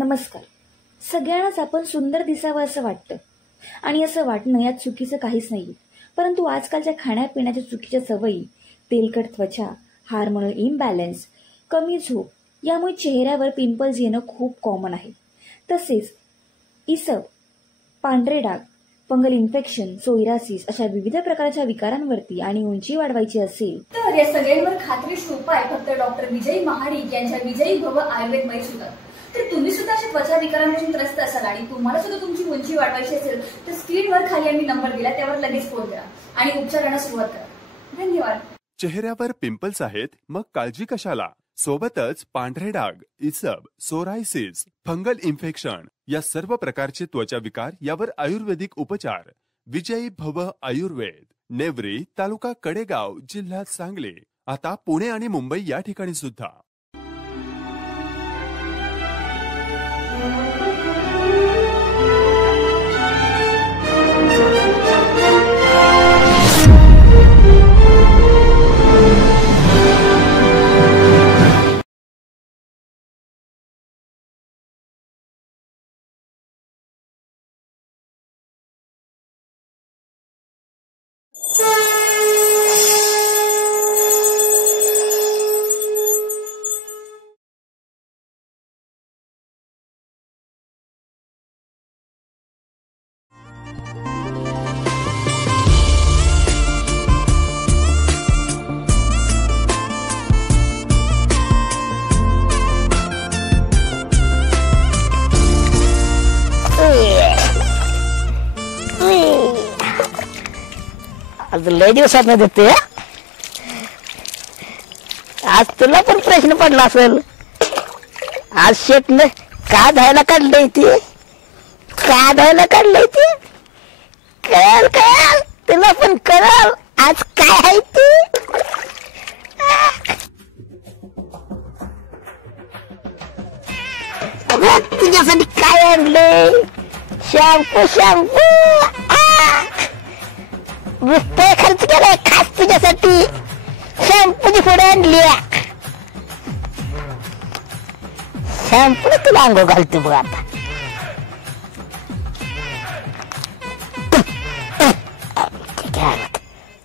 नमस्कार. सगळ्यांनाच आपण सुंदर दिसावं असं वाटतं आणि असं वाटणं यात चुकीचं काहीच नाही. परंतु आजकालच्या खाण्यापिण्याच्या चुकीच्या सवयी, तेलकट त्वचा, हार्मोनल इम्बॅलन्स, कमी झोप यामुळे चेहऱ्यावर पिंपल्स येणं खूप कॉमन आहे. तसेच इसब, पांढरे डाग, फंगल इन्फेक्शन, सोयरासिस अशा विविध प्रकारच्या विकारांवरती आणि उंची वाढवायची असेल तर या सगळ्यांवर खात्रीशीर उपाय फक्त डॉक्टर विजय महाडिक यांच्या विजयी भव आयुर्वेदमय सुद्धा. तर तुम्ही सुद्धा अशा त्वचा विकारांपासून त्रस्त असाल आणि तुम्हाला सुद्धा तुमची उंची वाढवायची असेल तर स्क्रीनवर खाली आम्ही नंबर दिला त्यावर लगेच फोन करा आणि उपचारांना सुरुवात करा. धन्यवाद. चेहऱ्यावर पिंपल्स आहेत मग काळजी कशाला. सोबतच पांढरे डाग, इसब, सोरायसिस, फंगल इन्फेक्शन या सर्व प्रकारचे त्वचा विकार यावर आयुर्वेदिक उपचार. विजयी भव आयुर्वेद, नेवरी, तालुका कडेगाव, जिल्हा सांगली. आता पुणे आणि मुंबई या ठिकाणी सुद्धा. आज लय दिवसात नाही देते. आज तुला पण प्रश्न पडला असेल, आज शेटने का धायला काढलंय ते, का धायला काढलंय ते कळाल कळाल तुला पण कळाल आज काय आहे ते. तुझ्यासाठी काय आणलंय, शॅम्पू शॅम्पू रुपये खर्च केलाय खास तुझ्यासाठी. शॅम्पूची पुढे आणली, शॅम्पू तुला अंघोळ घालतो बघ आता.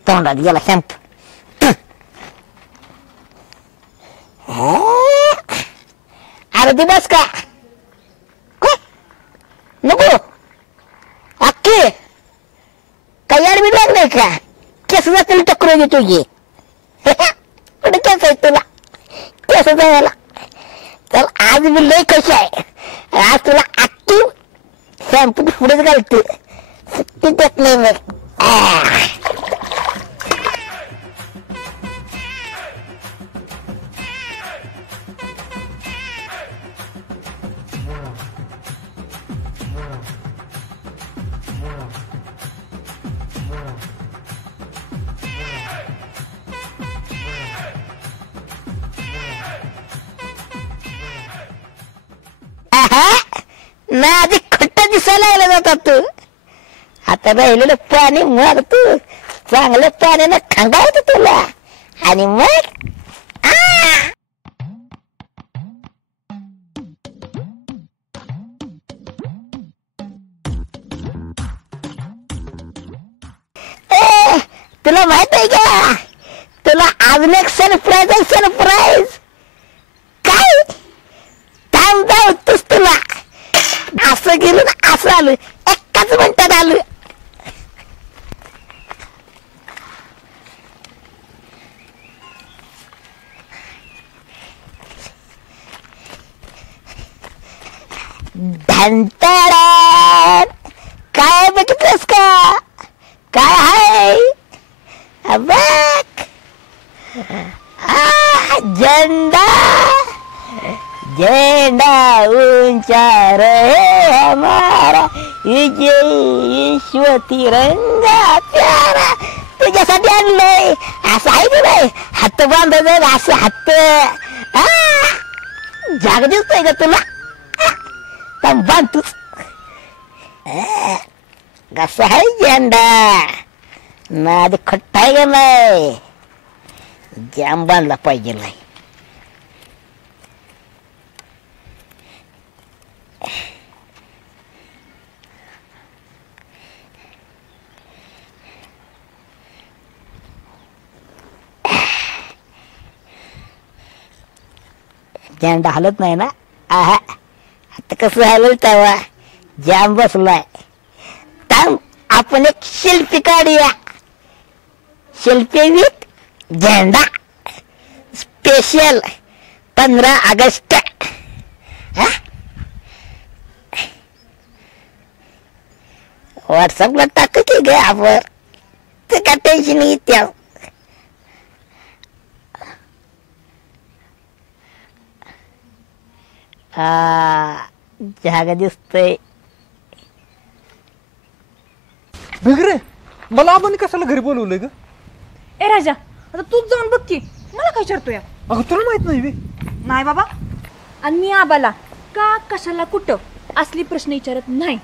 तोंडात गेला शॅम्पू. अरे दिवस का नको अक्की काही अडबी लागलाय का. केस जातील टक्कर देतो घे. कुठे केस आहे तुला, केस जायला. चल आज मी लय कशी आहे, आज तुला अक्की शॅम्पू पुढेच घालते, सुट्टी देत नाही मग. ना आधी खट्ट दिसायला लागला जातात तू. आता राहिलेलं पाणी मग तू चांगलं पाण्यानं खांगायचं तुला आणि मग तुला माहित आहे का, तुला अजून एक सरप्राईज आहे. सरप्राईज काय थांब धावतोस तुला. असं गेलं ना असं आलं, एकाच मिनिटात आलं. धंताळा काय बघितलंस का, काय आहे बघ. झेंडा झेंडा ऊंचा रहे हमारा, विजयी विश्व तिरंगा प्यारा. तुझ्यासाठी आणलंय. असं आहे की नाही, हात बांधायचं असं हात. जाग दिसतोय का तुला, बांधतोच कसा आहे झेंडा. नाद खट्टा आहे का नाही, जाम बांधला पाहिजे नाही. झेंडा हलत नाही ना. आहा, आता कसं हलल तेव्हा जाम बसलाय. थांब, आपण एक सेल्फी काढूया. सेल्फी विथ झेंडा स्पेशल 15 ऑगस्ट. व्हॉट्सअपला टाक की गे आपण, ते काय टेन्शन घेत्या. जागा दिसतोय. भिगरे, मला आपण कशाला घरी बोलवलंय ग? ए राजा, आता तूच जाऊन बघ की, मला काय विचारतोय? अगं तुला माहित नाही बे? नाही बाबा, आणि मी आबाला का कशाला कुठं असली प्रश्न विचारत नाही.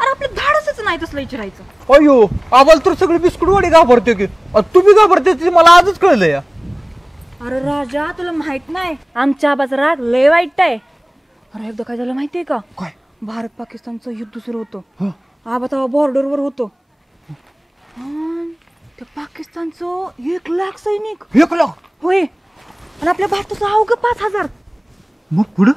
अरे आपलं धाडसच नाही तसलं विचारायचं. अयो, आम्हाला तर सगळे बिस्कुट वाडी घाबरते की. तू बी घाबरते ते मला आजच कळलं या. अरे राजा, तुला माहित नाही, आमच्या आबाचा राग लय वाईट आहे. अरे एकदा काय झालं माहितीये का? काय? भारत पाकिस्तानचं युद्ध सुरू होतं. आबा तेव्हा बॉर्डरवर होतो. त्या पाकिस्तानचं 1,00,000 सैनिक. 1,00,000? होय, आणि आपल्या भारताचं अवघं 5,000. मग पुढं?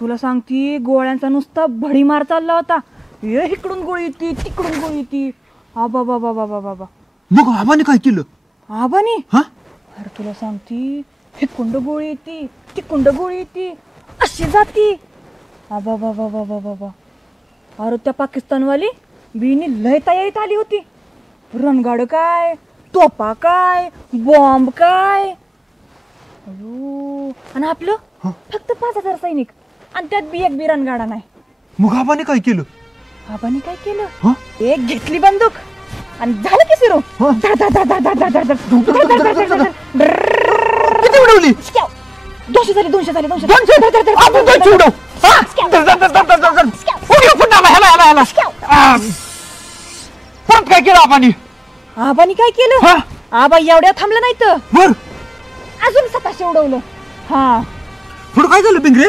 तुला सांगती, गोळ्यांचा नुसता भडीमार चालला होता. इकडून गोळी येते, तिकडून गोळी येते. आबा बाबा बाबा बाबा. मग आबाने काय केलं? आबानी? हा? अरे तुला सांगती, हिकुंड गोळी येते, तिकुंड गोळी येते, अशी जाती. आबा बाबा बाबा बाबा. अरे त्या पाकिस्तानवाली बीनी लय तयारीत आली होती. रणगाड काय, तोफा काय, बॉम्ब काय. अयो, आणि आपलं फक्त 5,000 सैनिक, आणि त्यात बी एक बी रणगाडा नाही. मग आबाने काय केलं? आबानी काय केलं? एक घेतली बंदूक आणि झालं की सुरू. किती उडवली? 200 झाली, 200 झाली, 200. आपण 200 उडव. परत काय केलं आबाने? आबानी काय केलं? आबा एवढ्या थांबलं नाही तर बर अजून 700 उडवलं. हा, पुढं काय झालं बिंगरे?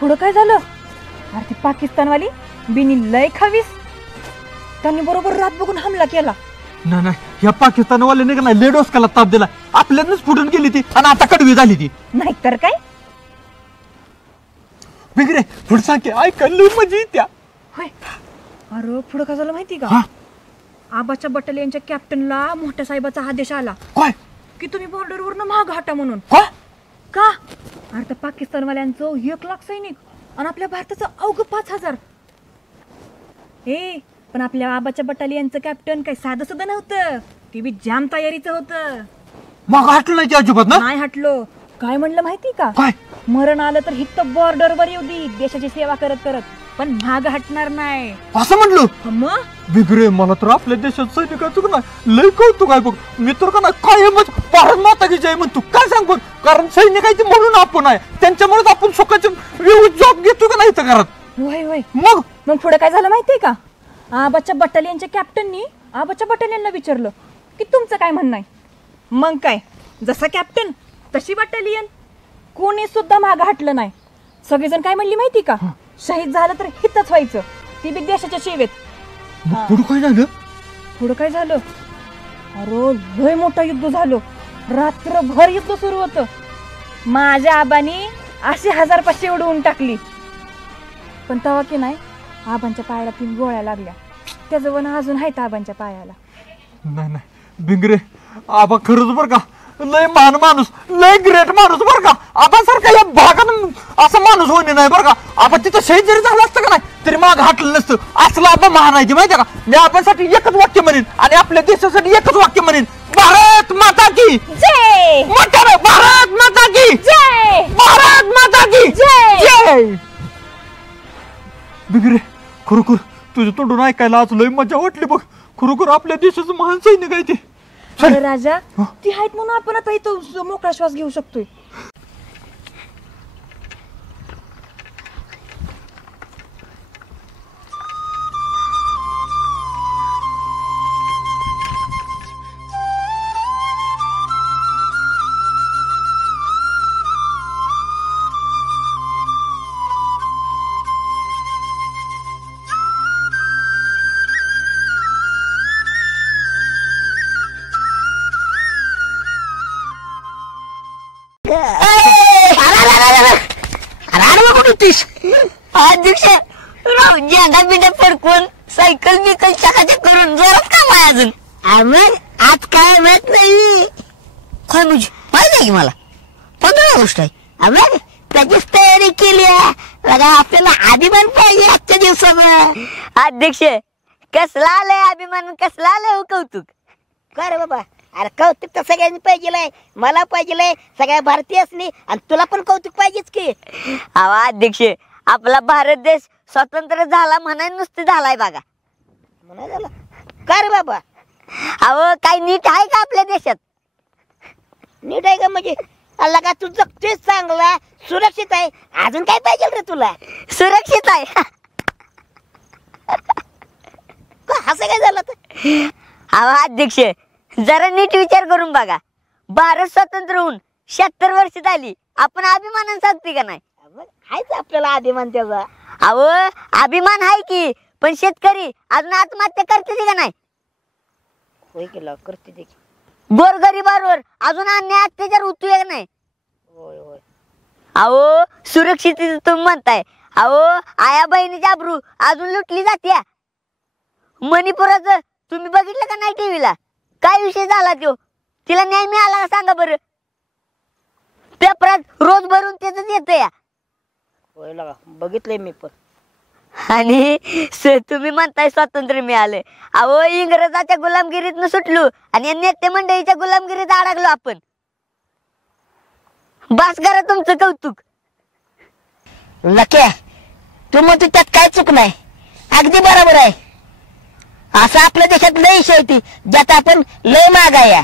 पुढं काय झालं? अरे ती पाकिस्तानवाली बिनी लय खावीस, त्यांनी बरोबर रात बघून हमला केला. नाही, ह्या पाकिस्तानवाल्याने का नाही लेडोस काला ताप दिला. आपल्यानंच फुटून गेली ती आणि आता कडवी झाली ती. नाहीतर काय. बिंगरे, पुढं सांग की, ऐकलं म्हणजे त्या. होय, अरे पुढं काय झालं माहिती का? आबाच्या बटालियनच्या कॅप्टनला मोठ्या साहेबाचा आदेश आला काय? की तुम्ही बॉर्डरवरनं माग हटा म्हणून. का? अरे त्या पाकिस्तानवाल्यांचं 1,00,000 सैनिक आणि आपल्या भारताचं अवघं 5,000. पण आपल्या आबाच्या बटालियनचं कॅप्टन काही साधं सुद्धा नव्हतं, ती बी जाम तयारीचं होतं. मग हटलं नाही की अजिबात ना? नाही हटलो. काय म्हणलं माहिती का? काय? मरण आलं तर हिथं बॉर्डरवर येऊ दे, देशाची सेवा करत करत, पण माग हटणार नाही. असं म्हणलं? मग बिगरे, मला तर आपल्या देशात सैनिकाचं ना लय कौतुक आहे बघ. मी तर का ना काय भारत माता की जय म्हणतो. काय सांग बघ, कारण सैनिकाची म्हणून आपण आहे, त्यांच्यामुळेच आपण सुखाचे जॉब घेतो का नाही तर घरात. होय होय. मग पुढे काय झालं माहितीये का? आबाच्या बटालियनच्या कॅप्टननी आबाच्या बटालियनला विचारलं की तुमचं काय म्हणणं आहे. मग काय, जसा कॅप्टन तशी बटालियन, कोणी सुद्धा मागं हटलं नाही. सगळेजण काय म्हणली माहिती का? शहीद झालं तर हितच व्हायचं, ती बी देशाच्या सेवेत. पुढं काय झालं? पुढं काय झालं? अरे लय मोठं युद्ध झालं, रात्रभर युद्ध सुरू होतं. माझ्या आबानी अशी 1,500 उडवून टाकली. पण तेव्हा की नाही, आबांच्या पायाला 3 गोळ्या लागल्या. त्याचं वन अजून आहेत आबांच्या पायाला. नाही बिंगरे, आबा खरंच बर का लय मान माणूस, लय ग्रेट माणूस बर का. आबासारखा या भागात असा माणूस होणे नाही बर का. आबा तिथं शहीद जरी झालं असतं का नाही तरी माग हटलं नसतं. असला आबा महान आहे माहितीये का. मी आबासाठी एकच वाक्य म्हणेन आणि आपल्या देशासाठी एकच वाक्य म्हणेन, भारत माता की जय. भारत माता की जय. भारत माता की जय. बिगरे, खरोखर तुझ्या तोंडून ऐकायला आज लय मजा वाटली बघ. खरोखर आपल्या देशाचं महान सैनिक आहे ते. अरे राजा, ती आहेत म्हणून आपण आता इथं मोकळा श्वास घेऊ शकतोय. होतीस अध्यक्ष राव झेंडा बिंडा फडकून सायकल बिकल चकाचक करून जोरात काम आहे अजून मग आज काय माहित नाही काय म्हणजे माहित आहे की मला 15 ऑगस्ट आहे मग त्याचीच तयारी केली आहे बघा आपल्याला अभिमान पाहिजे आजच्या दिवसानं अध्यक्ष कसला आलंय अभिमान कसला आलंय हो कौतुक का रे बाबा अरे कौतुक तर सगळ्यांनी पाहिजे मला पाहिजे सगळ्या भारतीयासनी आणि तुला पण कौतुक पाहिजेच की अहो अध्यक्ष आपला भारत देश स्वतंत्र झाला म्हणाय नुसतं झालाय बघा म्हणाय झाला का रे बाबा अहो काही नीट आहे का आपल्या देशात नीट आहे का म्हणजे अल्ला का तू जगतोयस चांगला सुरक्षित आहे अजून काय पाहिजे रे तुला सुरक्षित आहे असं काय झालं तर अहो अध्यक्ष जरा नीट विचार करून बघा भारत स्वतंत्र होऊन 76 वर्ष झाली आपण अभिमानाने सांगते का नाही आहेच आपल्याला अभिमान त्याचा अहो अभिमान आहे की पण शेतकरी अजून आत्महत्या करते का नाही होय केला करते ते गोरगरिबांवर अजून अन्याय अत्याचार होतोय का नाही होय होय अहो सुरक्षित तुम्ही म्हणताय अहो आया बहिणीची अब्रू अजून लुटली जाते मणिपुराचं तुम्ही बघितलं का नाही टीव्हीला काय विषय झाला तो तिला न्याय मिळाला सांगा बरं पेपरात रोज भरून त्याच येत या बघितलंय मी पण आणि तुम्ही म्हणताय स्वातंत्र्य मिळालंय अहो इंग्रजाच्या गुलामगिरीतनं सुटलो आणि नेते मंडळीच्या गुलामगिरीत अडकलो आपण बस करा तुमचं कौतुक लक्या तू म्हणतो त्यात काय चूक नाही अगदी बरोबर आहे असं आपल्या देशात लय शेती ज्यात आपण लय मागाया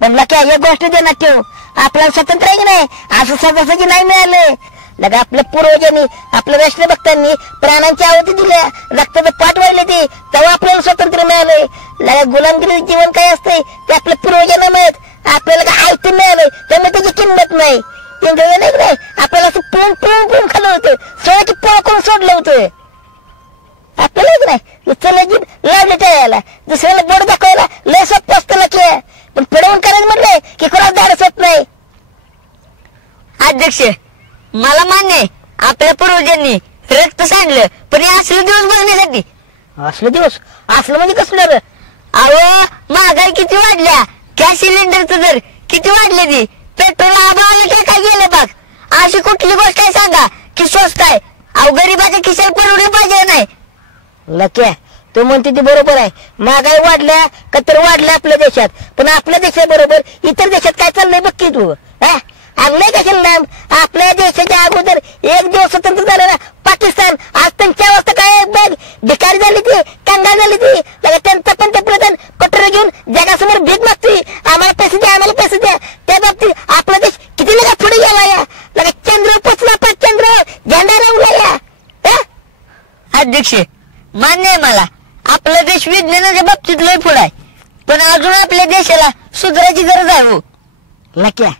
पण लक्या एक गोष्ट देण्यात ठेव आपल्याला स्वतंत्र आहे की नाही असं सहजासहजी नाही मिळालं लगा आपल्या पूर्वजांनी आपल्या राष्ट्रभक्तांनी प्राणांची आहुती दिल्या रक्ताचं पाठ वाढले ते तेव्हा आपल्याला स्वातंत्र्य मिळालंय लगा गुलामगिरी जीवन काय असतंय ते आपल्या पूर्वजांना मिळत आपल्याला काय आयतं मिळालंय त्यामुळे त्याची किंमत नाही ते नाही आपल्याला असं पिऊन पिऊन पिऊन खाल्लं होतं सोळ्याची पोळ करून सोडलं होतं आपल्याला नाही चलाची लागले त्याला दुसऱ्याला बोट दाखवायला लय सोपं असतं की पण पडवून करायचं म्हणलंय की कोणाला धाडस होत नाही अध्यक्ष मला मान्य आहे आपल्या पूर्वजांनी रक्त सांडलं पण हे असले दिवस बघण्यासाठी असले दिवस असलं म्हणजे कसलं अहो महागाई किती वाढल्या गॅस सिलेंडरचं दर किती वाढले ती पेट्रोल आभावाला काय गेले बघ अशी कुठली गोष्ट आहे सांगा की स्वस्त आहे अहो गरीबाच्या खिशाला परवडली पाहिजे नाही लक्या तू म्हणते ती बरोबर आहे महागाई वाढल्या का तर वाढल्या आपल्या देशात पण आपल्या देशाबरोबर इतर देशात काय चाललंय बघ की तू आणलंय कशाला आपल्या देशाच्या अगोदर एक दिवस स्वतंत्र झालं ना पाकिस्तान आज त्यांच्या अवस्था काय बघ भिकारी झाली ती कंगाल झाली ती त्यांचं पण ते प्रधान कटोरे घेऊन जगासमोर भीक मागतोय आम्हाला पैसे द्या त्या बाबतीत आपला देश किती लगा पुढे गेला या लगा चंद्र पोचला पण चंद्र झेंडा रावला या अध्यक्ष मान्य आहे मला आपला देश विज्ञानाच्या बाबतीत लय पुढे आहे पण अजून आपल्या देशाला सुधारायची गरज आहे हो लक्या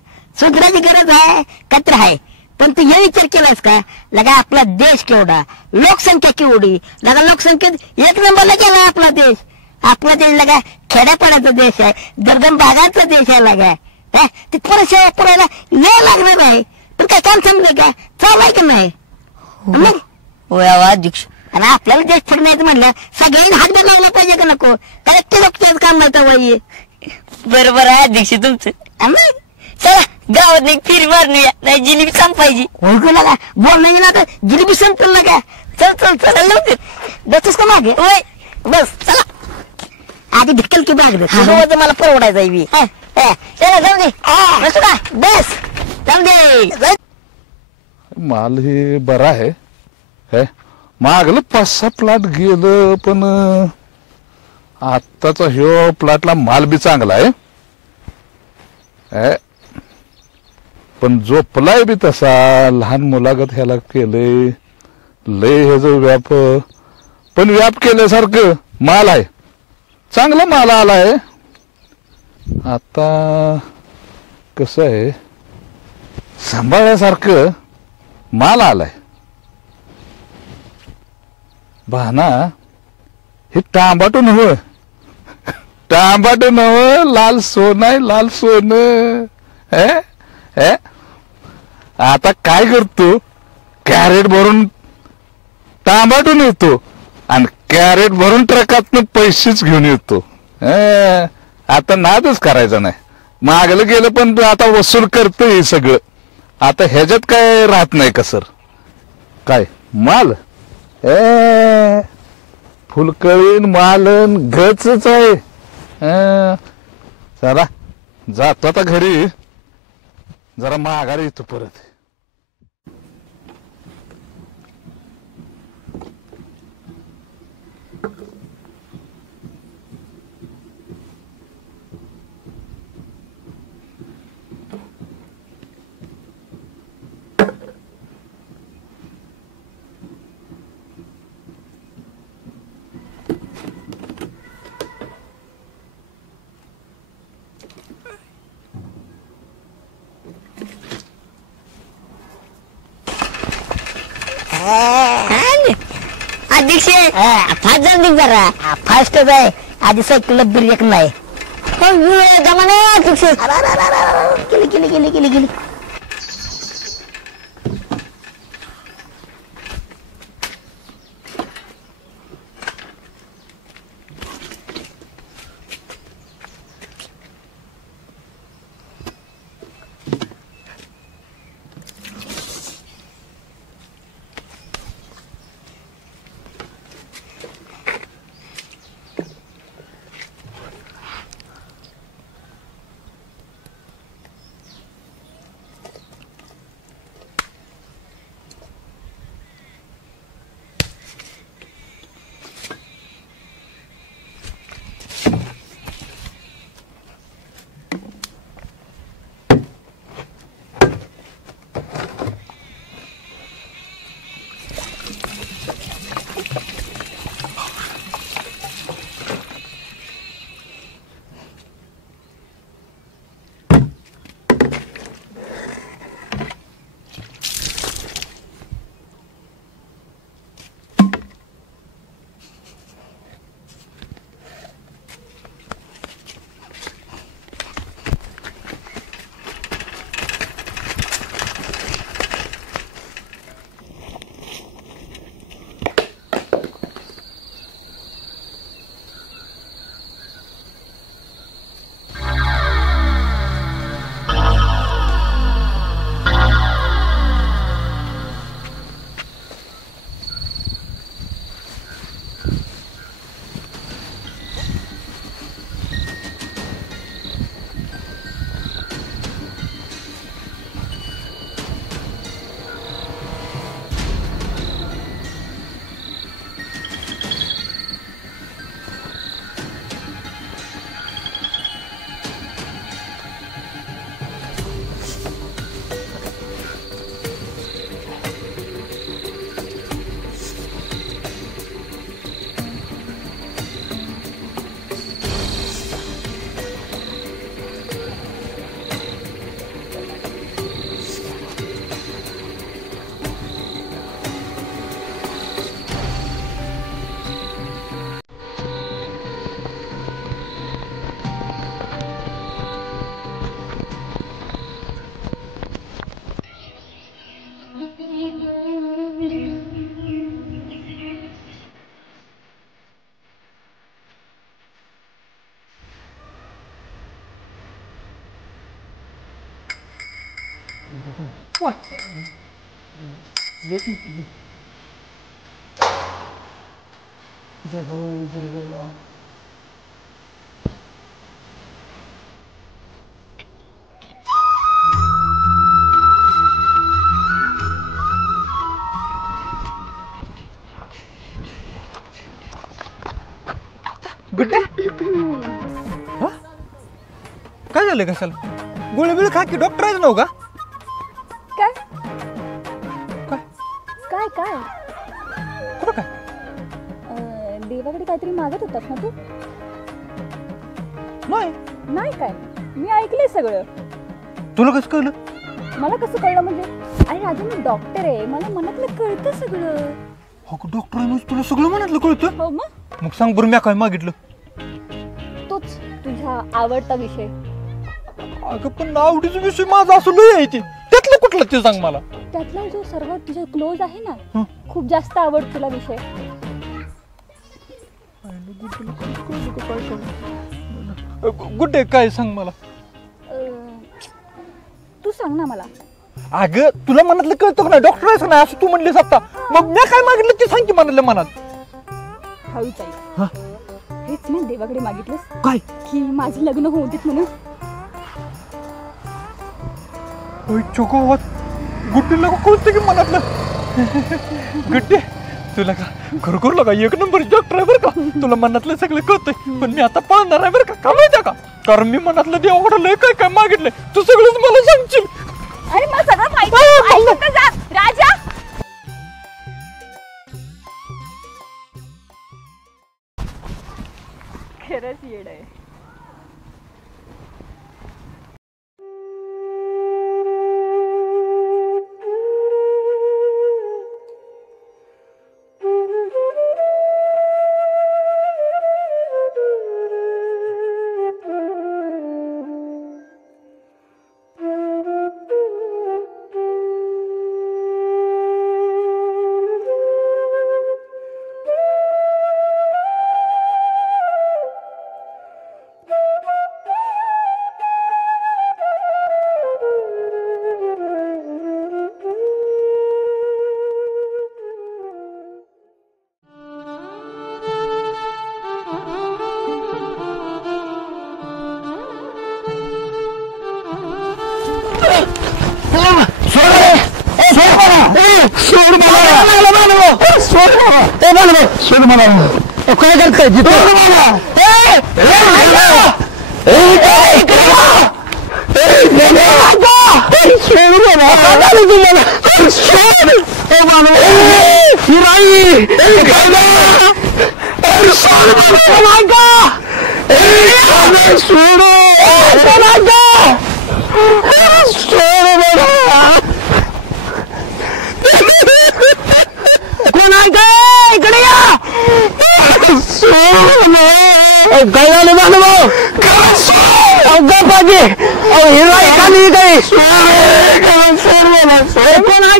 सुधारायची गरज आहे का तर आहे पण तू हे विचार केलास का लगा आपला देश केवढा लोकसंख्या केवढी लगा लोकसंख्येत 1 नंबरला गेला आपला देश लगा खेड्यापाड्याचा देश आहे दुर्गम भागाचा देश आहे लगा तिथपर्यंत सेवा पुरायला वेळ लागणार आहे पण काय काम समजलं का चालवाय की नाही अध्यक्ष आणि आपल्याला देश फिरण्याचं म्हणलं सगळ्यांनी हात लावला पाहिजे का नको काय ते लोक त्याच काम नाही बरोबर आहे अध्यक्ष तुमचं चला गावात एक फिरी मारणूया नाही जिलेबी संपायची ओळखू लागा बोल नाही गेला तर जिलेबी संपल ना का चल चला लवकर बसतोस का मागे होय बस चला आधी ढिक्कल की बाग दे मला परवडायचा चला जाऊ दे बसू का बस जाऊ दे माल हे बरा आहे मागलं 5-6 प्लॉट गेलं पण आत्ताचा ह्यो प्लॉटला माल बी चांगला आहे पण जो प्लाय बी तसा लहान मुलागत ह्याला केलंय लय ह्याच व्याप पण व्याप केल्यासारखं माल आहे चांगला माल आलाय आता कसं आहे सांभाळण्यासारखं माल आलाय बहाना हे टांबाटू नव लाल सोनं आहे लाल सोनं आता काय करतो कॅरेट भरून तांबाटून येतो आणि कॅरेट भरून ट्रकातनं पैसेच घेऊन येतो. आता नादच करायचा नाही. मागलं गेलं पण आता वसूल करतं हे सगळं. आता ह्याच्यात काय राहत नाही कसर. काय माल फुलकळीन मालन गचच आहे. चला जातो आता घरी. जरा माघारी येतो परत. अध्यक्ष फास्ट जाऊ जरा. फास्टच आहे. आधी सायकलला ब्रेक नाही. अध्यक्ष गेली गेली गेली गेली गेली. काय झालं कशाला? गोळी बिळ खा की, डॉक्टर आहे नव्ह का? काय काय काय काय कुठं काय? देवाकडे काहीतरी मागत होतात ना तू? नाही नाही काय, मी ऐकलंय सगळं. तुला कसं कळलं? मला कसं कळलं म्हणजे? अरे राजू, मी डॉक्टर आहे, मला मनातलं कळतं सगळं. हो डॉक्टर आहे, तुला सगळं मनातलं कळतं? हो मग सांग बरं, मी काय मागितलं? तोच तुझा आवडता विषय. अगं पण आवडीचा विषय माझा असं लय आहे ते, त्यातलं कुठलं ते सांग मला. त्यातला जो सर्वात तुझा क्लोज आहे ना, खूप जास्त आवडतो तुला विषय. गुड्डे काय सांग मला. तू सांग ना मला. अगं तुला मनातलं कळतं का नाही, डॉक्टर आहेस ना असं तू म्हणलीस आता, मग मी काय मागितलं ते सांग की मनातलं मनात. हळूच आई, हेच मी देवाकडे मागितलंस काय की माझं लग्न होऊ देत म्हणून. गुड्डीला कळतं की मनातलं. गुड्डे तुला का खरोखर लगा एक नंबर डॉक्टर आहे बरं का, तुला मनातलं सगळं कळतंय. पण मी आता पळणार आहे बरं का माहिती का, कारण मी मनातलं देवाकडे लय काय काय मागितलंय, तू सगळंच मला सांगशील. अरे मला सगळं माहिती राजा. खरंच येड आहे. काय करताय काय झालं मानव पाहिजे हिरो एखादी काही कोण आहे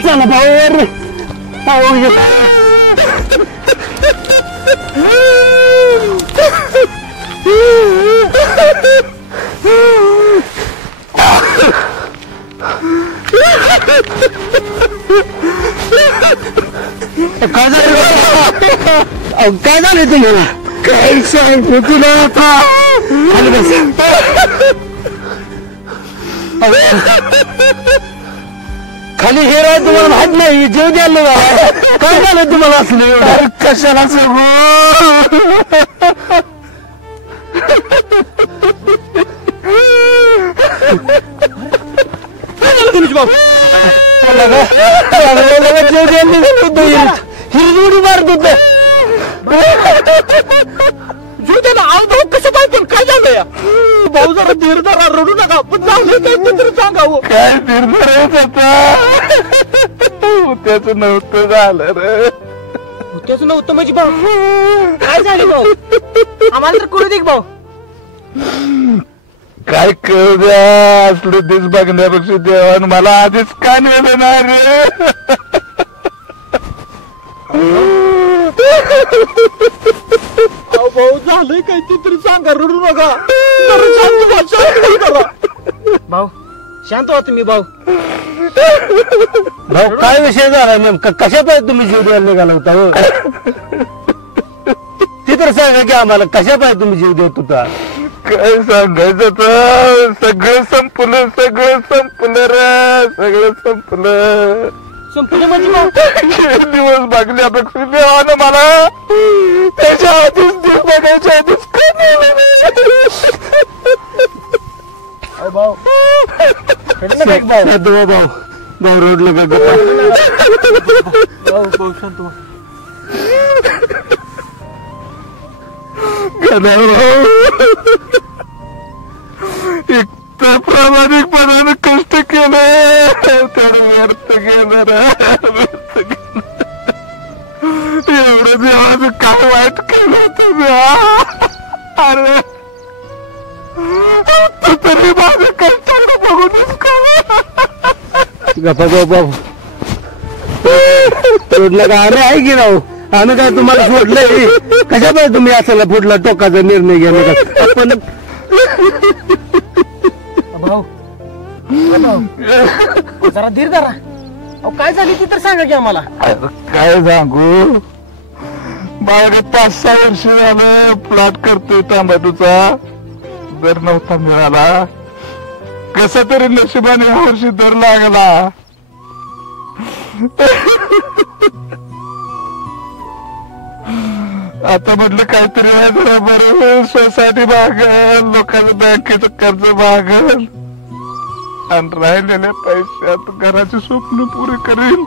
चला भाऊ काय झालं तुम्हाला काय सांगतो तुला आता खाली हेर आहे तुम्हाला माहित नाही जीव द्यायला काय झालं तुम्हाला असलं कशाला सांगू हिरजोडी मारत होत कसं पाहिजे काय झालं या भाऊ जरा धीरदारा रडू नका पण झालं काय तरी सांगावं काय त्याच नव्हतं झालं रे त्याच नव्हतं म्हणजे भाऊ काय झालं भाऊ आम्हाला तर करू दे भाऊ काय करू द्या असलं देश बघण्यापेक्षा देवान मला आधीच का नेलं नाही रे भाऊ झालंय काय ते तरी सांगा रडू नका भाऊ शांत व्हा तुम्ही भाऊ भाऊ काय विषय झाला नेमका कशा पाहिजे तुम्ही जीव द्यायला निघाला होता हो ते तर सांगा की आम्हाला कशा पाहिजे तुम्ही जीव देत होता काय सांगायचं तर सगळं संपलं रे सगळं संपलं म्हणजे दिवस बघण्यापेक्षा देवानं मला त्याच्या आधीच दिवस बघायच्या आधीच भाऊ रोडला भाऊ शांत केलं इतकं प्रामाणिकपणानं कष्ट केलं तर व्यर्थ गेलं व्यर्थ गेलं. एवढं देवाचं काय वाईट केलं तुम्ही अरे तू तरी माझं कष्टाला बघूनच गप्पा बाबू सोडलं का अरे आहे की राहू आम्ही काय तुम्हाला सोडलंय कशामुळे तुम्ही असायला फुटला टोकाचा निर्णय घेणे का पण भाऊ जरा धीर धरा. अहो काय झाली ती तर सांगा की आम्हाला. काय सांगू माझ्या 5-6 वर्ष झालं प्लॉट करतोय टोमॅटोचा दर नव्हता मिळाला. कसा तरी नशिबाने या वर्षी दर लागला. आता म्हटलं काहीतरी जरा बरं सोसायटी भागल लोकांचं बँकेचं कर्ज भागल आणि राहिलेल्या पैशात घराचे स्वप्न पुरे करील.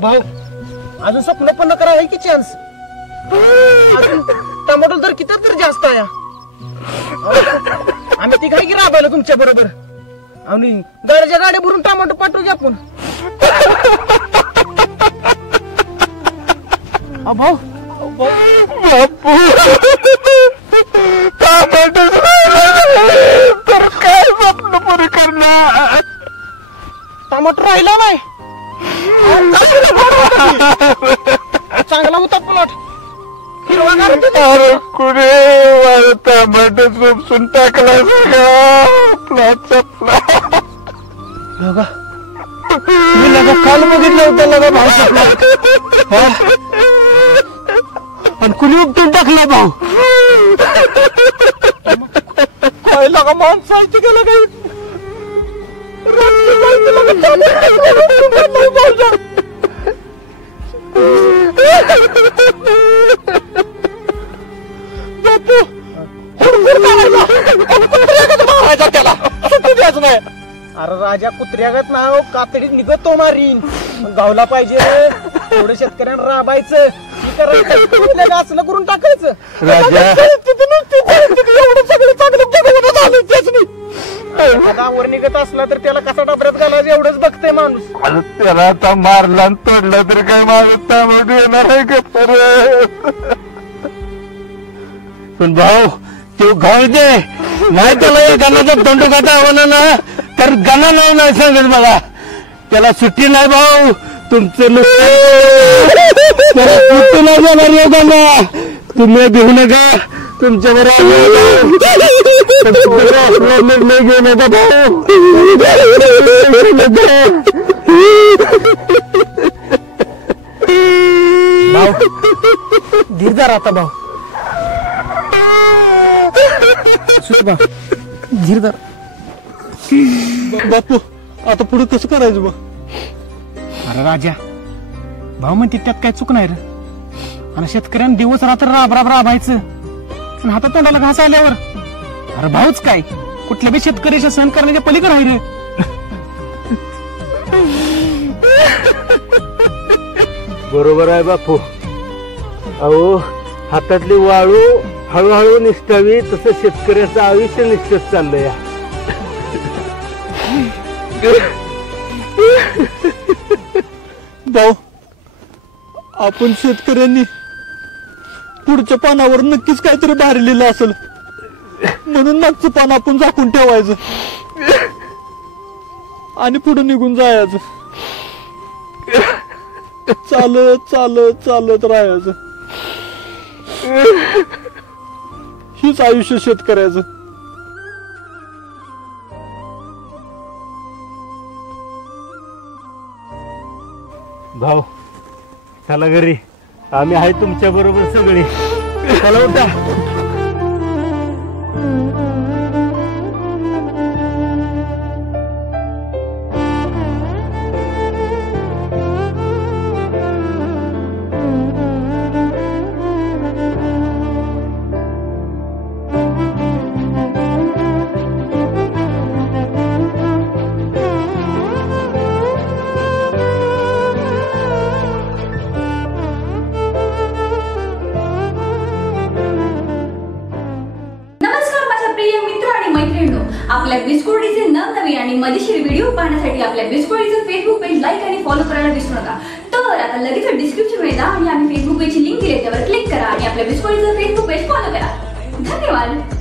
भाऊ अजून स्वप्न पण करा आहे की चान्स. टमाटो दर किती तर जास्त आहे. आम्ही ती काय की राबायला तुमच्या बरोबर आणि गाड्याच्या गाड्या भरून टमाटो पाठवू आपण. भाऊ बापू टमाटो तर काय स्वप्न पुरे करणार. टमाटो राहिला नाही चांगला होता प्लॉट अरे कुठे माझं टमाटो उपसून टाकला सगळा प्लॉटचा प्लॉट. मी लगा काल बघितलं होतं लगा भाऊचा प्लॉट आणि कुणी उपटून टाकला भाऊ. काय लगा माणसाची गेलं काही अरे राजा कुत्र्यागत नाव कातडीत निघतो मारीन गावला पाहिजे एवढं शेतकऱ्यांना राबायचं असलं करून टाकायचं राजा एवढं सगळं चांगलं झालं तेच नाही. एखादा वर निघत असला तर त्याला कसा डबऱ्यात घालायचं एवढंच बघतंय माणूस. त्याला आता मारला तोडला तरी काय माझं टमाटो येणार आहे का परत. पण भाऊ तो घाव दे नाही त्याला या गणाचा दंडोकाटा होणार ना तर गणा नाही सांगेल मला त्याला सुट्टी नाही भाऊ. तुमचं सुट्टी नाही जाणार योगांना तुम्ही भिवू नका तुमच्या बरोबर निर्णय घेऊ नका भाऊ. भाऊ धीर धर आता भाऊ धीर धर. बापू आता पुढे कसं करायचं बा. अरे राजा भाऊ म्हणते त्यात काय चूक नाही रे आणि शेतकऱ्यांना दिवस रात्र राबायचं आणि हातात तोंडाला घास आल्यावर अरे भाऊच काय कुठल्या बी शेतकऱ्याच्या सहन करण्याच्या पलीकडे आहे रे. बरोबर आहे बापू. अहो हातातली वाळू हळूहळू निष्ठावी तसं शेतकऱ्याचं आयुष्य निष्ठच चाललंय. भाऊ आपण शेतकऱ्यांनी पुढच्या पानावर नक्कीच काहीतरी भारी लिहिलं असेल म्हणून मागचं पान आपण झाकून ठेवायचं आणि पुढे निघून जायचं. चालत चालत चालत राहायचं. हीच आयुष्य शेतकऱ्याचं. भाऊ चला घरी आम्ही आहे तुमच्या बरोबर सगळी. चला उठा. आपल्या बिस्कुटीचे नवनवीन आणि मजेशीर व्हिडिओ पाहण्यासाठी आपल्या बिस्कुटीचं फेसबुक पेज लाईक आणि फॉलो करायला विसरू नका. तर आता लगेच डिस्क्रिप्शन मध्ये जा आणि आम्ही फेसबुक पेजची लिंक दिली त्यावर क्लिक करा आणि आपल्या बिस्कुटीचं फेसबुक पेज फॉलो करा. धन्यवाद.